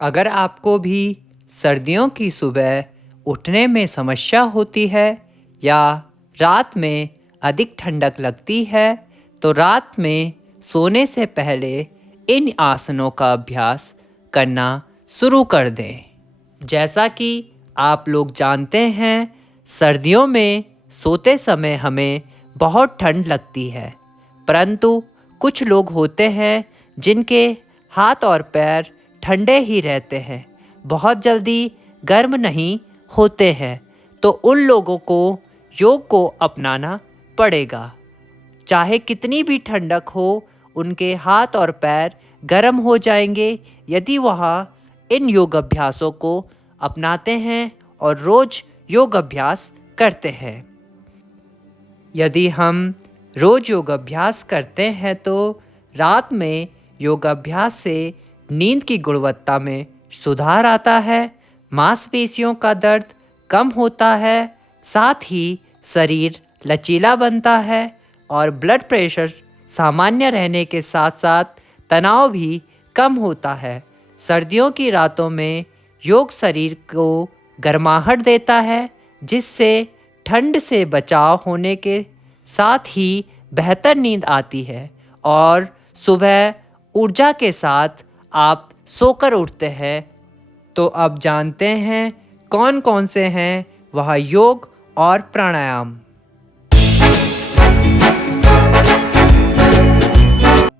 अगर आपको भी सर्दियों की सुबह उठने में समस्या होती है या रात में अधिक ठंडक लगती है, तो रात में सोने से पहले इन आसनों का अभ्यास करना शुरू कर दें। जैसा कि आप लोग जानते हैं, सर्दियों में सोते समय हमें बहुत ठंड लगती है, परंतु कुछ लोग होते हैं जिनके हाथ और पैर ठंडे ही रहते हैं, बहुत जल्दी गर्म नहीं होते हैं। तो उन लोगों को योग को अपनाना पड़ेगा। चाहे कितनी भी ठंडक हो, उनके हाथ और पैर गर्म हो जाएंगे यदि वह इन योग अभ्यासों को अपनाते हैं और रोज योग अभ्यास करते हैं। यदि हम रोज योग अभ्यास करते हैं तो रात में योग अभ्यास से नींद की गुणवत्ता में सुधार आता है, मांसपेशियों का दर्द कम होता है, साथ ही शरीर लचीला बनता है और ब्लड प्रेशर सामान्य रहने के साथ साथ तनाव भी कम होता है। सर्दियों की रातों में योग शरीर को गर्माहट देता है, जिससे ठंड से बचाव होने के साथ ही बेहतर नींद आती है और सुबह ऊर्जा के साथ आप सोकर उठते हैं। तो अब जानते हैं कौन कौन से हैं वह योग और प्राणायाम।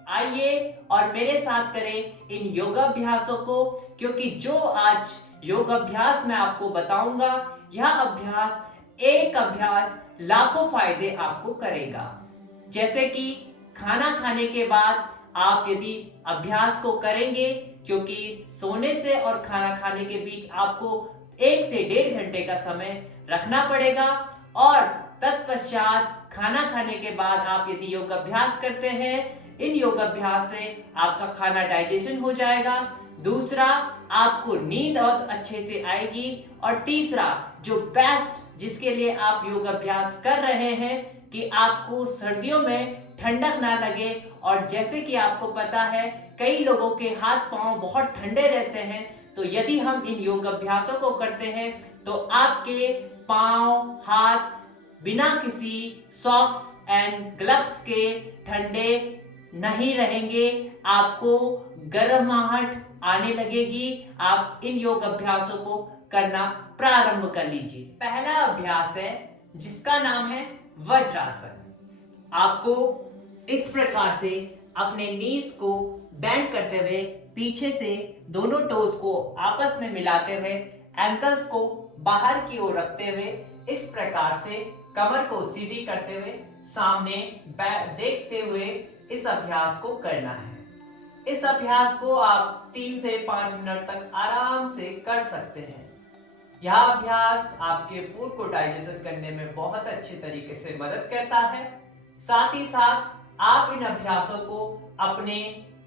आइए और मेरे साथ करें इन योगाभ्यासों को, क्योंकि जो आज योगाभ्यास मैं आपको बताऊंगा, यह अभ्यास एक अभ्यास लाखों फायदे आपको करेगा। जैसे कि खाना खाने के बाद आप यदि अभ्यास को करेंगे, क्योंकि सोने से और खाना खाने के बीच आपको 1 से 1.5 घंटे का समय रखना पड़ेगा, और तत्पश्चात खाना खाने के बाद आप यदि योग अभ्यास करते हैं, इन योग अभ्यास से आपका खाना डाइजेशन हो जाएगा। दूसरा, आपको नींद बहुत अच्छे से आएगी। और तीसरा, जो बेस्ट जिसके लिए आप योग अभ्यास कर रहे हैं, कि आपको सर्दियों में ठंडक ना लगे। और जैसे कि आपको पता है, कई लोगों के हाथ पांव बहुत ठंडे रहते हैं, तो यदि हम इन योग अभ्यासों को करते हैं तो आपके पांव हाथ बिना किसी सॉक्स एंड ग्लव्स के ठंडे नहीं रहेंगे, आपको गर्माहट आने लगेगी। आप इन योग अभ्यासों को करना प्रारंभ कर लीजिए। पहला अभ्यास है जिसका नाम है वज्रासन। आपको इस प्रकार से अपने नीज को बेंड करते हुए पीछे से दोनों टोज को आपस में मिलाते हुए एंकल्स को बाहर की ओर रखते हुए इस प्रकार से कमर को सीधी करते हुए सामने देखते हुए इस अभ्यास को करना है। इस अभ्यास को आप 3 से 5 मिनट तक आराम से कर सकते हैं। यह अभ्यास आपके फूड को डाइजेशन करने में बहुत अच्छे तरीके से मदद करता है। साथ ही साथ आप इन अभ्यासों को अपने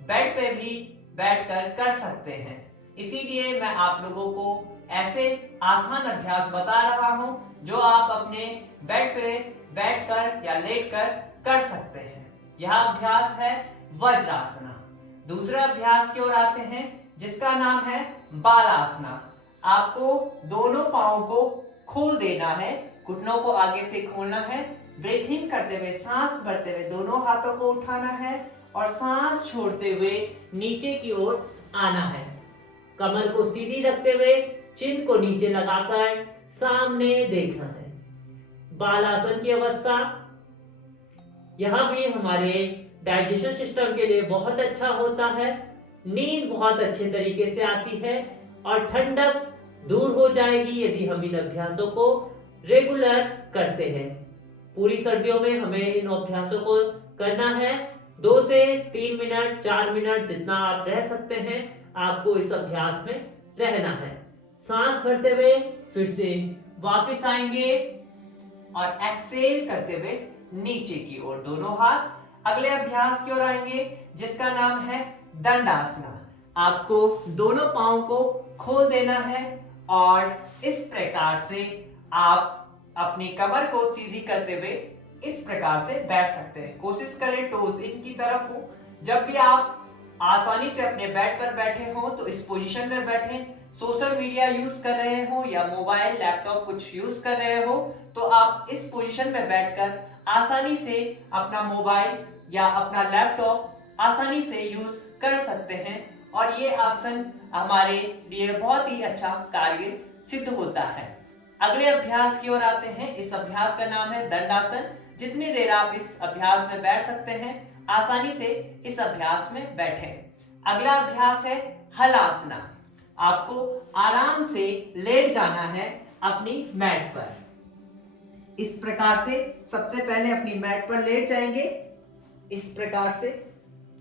बेड पे भी बैठकर कर सकते हैं। इसीलिए मैं आप लोगों को ऐसे आसान अभ्यास बता रहा हूं जो आप अपने बेड पे बैठकर या लेटकर कर सकते हैं। यह अभ्यास है वज्रासना। दूसरे अभ्यास की ओर आते हैं जिसका नाम है बालासना। आपको दोनों पांव को खोल देना है, घुटनों को आगे से खोलना है, ब्रीथ इन करते हुए सांस भरते हुए दोनों हाथों को उठाना है और सांस छोड़ते हुए नीचे की ओर आना है। कमर को सीधी रखते हुए चिन को नीचे लगाकर सामने देखना है। बालासन की अवस्था, यह भी हमारे डाइजेशन सिस्टम के लिए बहुत अच्छा होता है। नींद बहुत अच्छे तरीके से आती है और ठंडक दूर हो जाएगी यदि हम इन अभ्यासों को रेगुलर करते हैं। पूरी सर्दियों में हमें इन अभ्यासों को करना है। 2 से 3 मिनट 4 मिनट जितना आप रह सकते हैं, आपको इस अभ्यास में रहना है। सांस भरते हुए फिर से वापस आएंगे और एक्सेल करते हुए नीचे की ओर दोनों हाथ। अगले अभ्यास की ओर आएंगे जिसका नाम है दंडासना। आपको दोनों पांव को खोल देना है और इस प्रकार से आप अपनी कमर को सीधी करते हुए इस प्रकार से बैठ सकते हैं। कोशिश करें टोज इन की तरफ हो। जब भी आप आसानी से अपने बेड पर बैठे हो तो इस पोजीशन में बैठें। सोशल मीडिया यूज कर रहे हो या मोबाइल लैपटॉप कुछ यूज कर रहे हो तो आप इस पोजीशन में बैठकर आसानी से अपना मोबाइल या अपना लैपटॉप आसानी से यूज कर सकते हैं और ये आसन हमारे लिए बहुत ही अच्छा कार्य सिद्ध होता है। अगले अभ्यास की ओर आते हैं। इस अभ्यास का नाम है दंडासन। जितनी देर आप इस अभ्यास में बैठ सकते हैं आसानी से इस अभ्यास में बैठें। अगला अभ्यास है हलासना। आपको आराम से लेट जाना है अपनी मैट पर। इस प्रकार से सबसे पहले अपनी मैट पर लेट जाएंगे इस प्रकार से।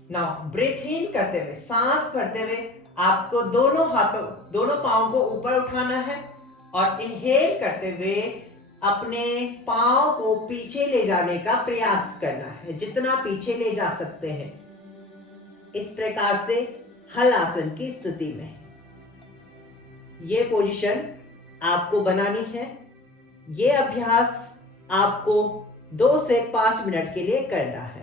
नाउ ब्रीथ इन करते हुए, सांस भरते हुए आपको दोनों पांव को ऊपर उठाना है और इनहेल करते हुए अपने पांव को पीछे ले जाने का प्रयास करना है, जितना पीछे ले जा सकते हैं। इस प्रकार से हलासन की स्थिति में ये पोजीशन आपको बनानी है। ये अभ्यास आपको 2 से 5 मिनट के लिए करना है।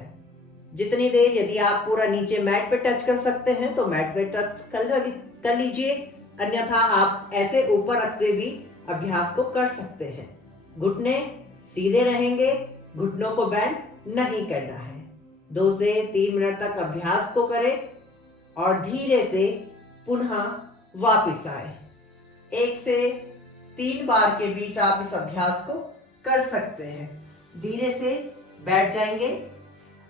जितनी देर, यदि आप पूरा नीचे मैट पे टच कर सकते हैं तो मैट पे टच कर लीजिए, अन्यथा आप ऐसे ऊपर रखते भी अभ्यास को कर सकते हैं। घुटने सीधे रहेंगे, घुटनों को बेंड नहीं करना है। 2 से 3 मिनट तक अभ्यास को करें और धीरे से पुनः वापस आए। 1 से 3 बार के बीच आप इस अभ्यास को कर सकते हैं। धीरे से बैठ जाएंगे।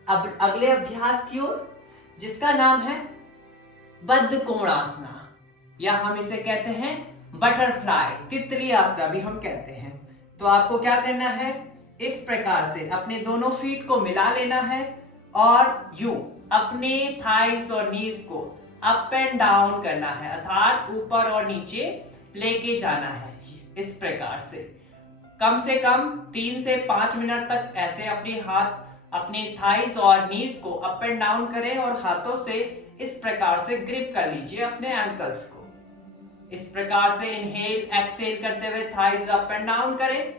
अब अगले अभ्यास की ओर, जिसका नाम है बद्ध कोणासना या हम इसे कहते हैं बटरफ्लाई, तितली आसना भी हम कहते हैं। तो आपको क्या करना है, इस प्रकार से अपने दोनों फीट को मिला लेना है और यूं अपने थाइस और नीज को अप एंड डाउन करना है, अर्थात ऊपर और नीचे लेके जाना है। इस प्रकार से कम 3 से 5 मिनट तक ऐसे अपने थाइस और नीज को अप एंड डाउन करें और हाथों से इस प्रकार से ग्रिप कर लीजिए अपने एंकल्स को। इस प्रकार से इनहेल एक्सहेल करते हुए थाइस अप एंड डाउन करें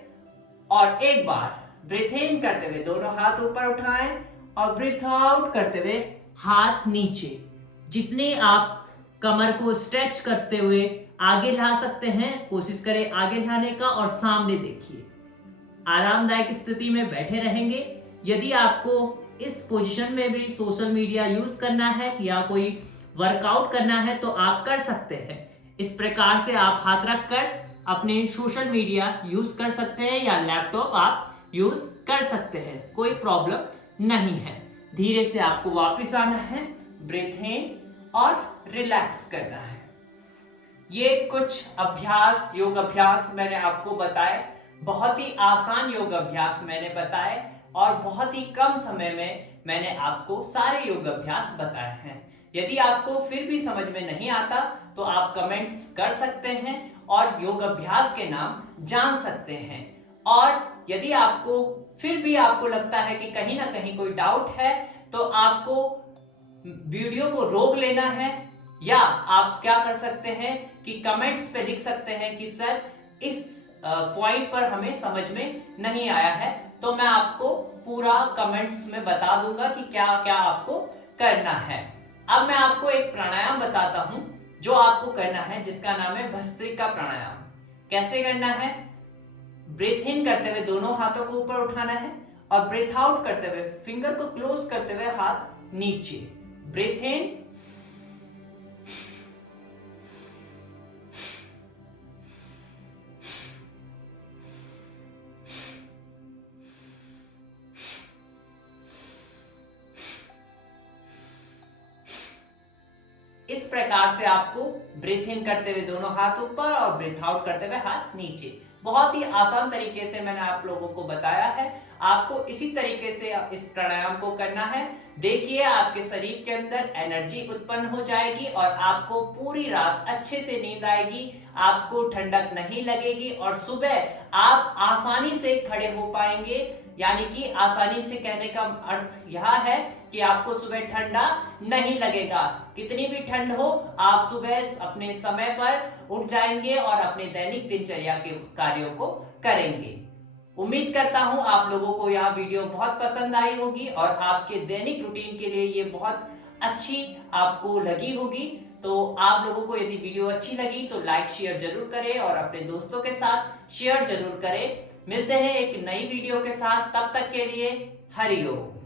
और एक बार ब्रीथ इन करते हुए दोनों हाथ ऊपर उठाएं और ब्रीथ आउट करते हुए हाथ नीचे। जितने आप कमर को स्ट्रेच करते हुए आगे ला सकते हैं कोशिश करें आगे लाने का और सामने देखिए। आरामदायक स्थिति में बैठे रहेंगे। यदि आपको इस पोजीशन में भी सोशल मीडिया यूज करना है या कोई वर्कआउट करना है तो आप कर सकते हैं। इस प्रकार से आप हाथ रखकर अपने सोशल मीडिया यूज कर सकते हैं या लैपटॉप आप यूज कर सकते हैं, कोई प्रॉब्लम नहीं है। धीरे से आपको वापस आना है, ब्रीथ इन और रिलैक्स करना है। ये कुछ अभ्यास, योग अभ्यास मैंने आपको बताए। बहुत ही आसान योग अभ्यास मैंने बताए और बहुत ही कम समय में मैंने आपको सारे योग अभ्यास बताए हैं। यदि आपको फिर भी समझ में नहीं आता तो आप कमेंट्स कर सकते हैं और योग अभ्यास के नाम जान सकते हैं। और यदि आपको फिर भी आपको लगता है कि कहीं ना कहीं कोई डाउट है तो आपको वीडियो को रोक लेना है या आप क्या कर सकते हैं कि कमेंट्स पे लिख सकते हैं कि सर इस पॉइंट पर हमें समझ में नहीं आया है, तो मैं आपको पूरा कमेंट्स में बता दूंगा कि क्या क्या आपको करना है। अब मैं आपको एक प्राणायाम बताता हूं जो आपको करना है, जिसका नाम है भस्त्रिका प्राणायाम। कैसे करना है, ब्रीथ इन करते हुए दोनों हाथों को ऊपर उठाना है और ब्रीथ आउट करते हुए फिंगर को क्लोज करते हुए हाथ नीचे। ब्रीथ इन, इस प्रकार से आपको ब्रीथ इन करते हुए दोनों हाथ ऊपर और ब्रीथ आउट करते हुए हाथ नीचे। बहुत ही आसान तरीके से मैंने आप लोगों को बताया है। आपको इसी तरीके से इस प्राणायाम को करना है। देखिए आपके शरीर के अंदर एनर्जी उत्पन्न हो जाएगी और आपको पूरी रात अच्छे से नींद आएगी, आपको ठंडक नहीं लगेगी और सुबह आप आसानी से खड़े हो पाएंगे। यानी कि आसानी से कहने का अर्थ यह है कि आपको सुबह ठंडा नहीं लगेगा। कितनी भी ठंड हो आप सुबह अपने समय पर उठ जाएंगे और अपने दैनिक दिनचर्या के कार्यों को करेंगे। उम्मीद करता हूं आप लोगों को यह वीडियो बहुत पसंद आई होगी और आपके दैनिक रूटीन के लिए ये बहुत अच्छी आपको लगी होगी। तो आप लोगों को यदि वीडियो अच्छी लगी तो लाइक शेयर जरूर करें और अपने दोस्तों के साथ शेयर जरूर करें। मिलते हैं एक नई वीडियो के साथ, तब तक के लिए हरि ओम।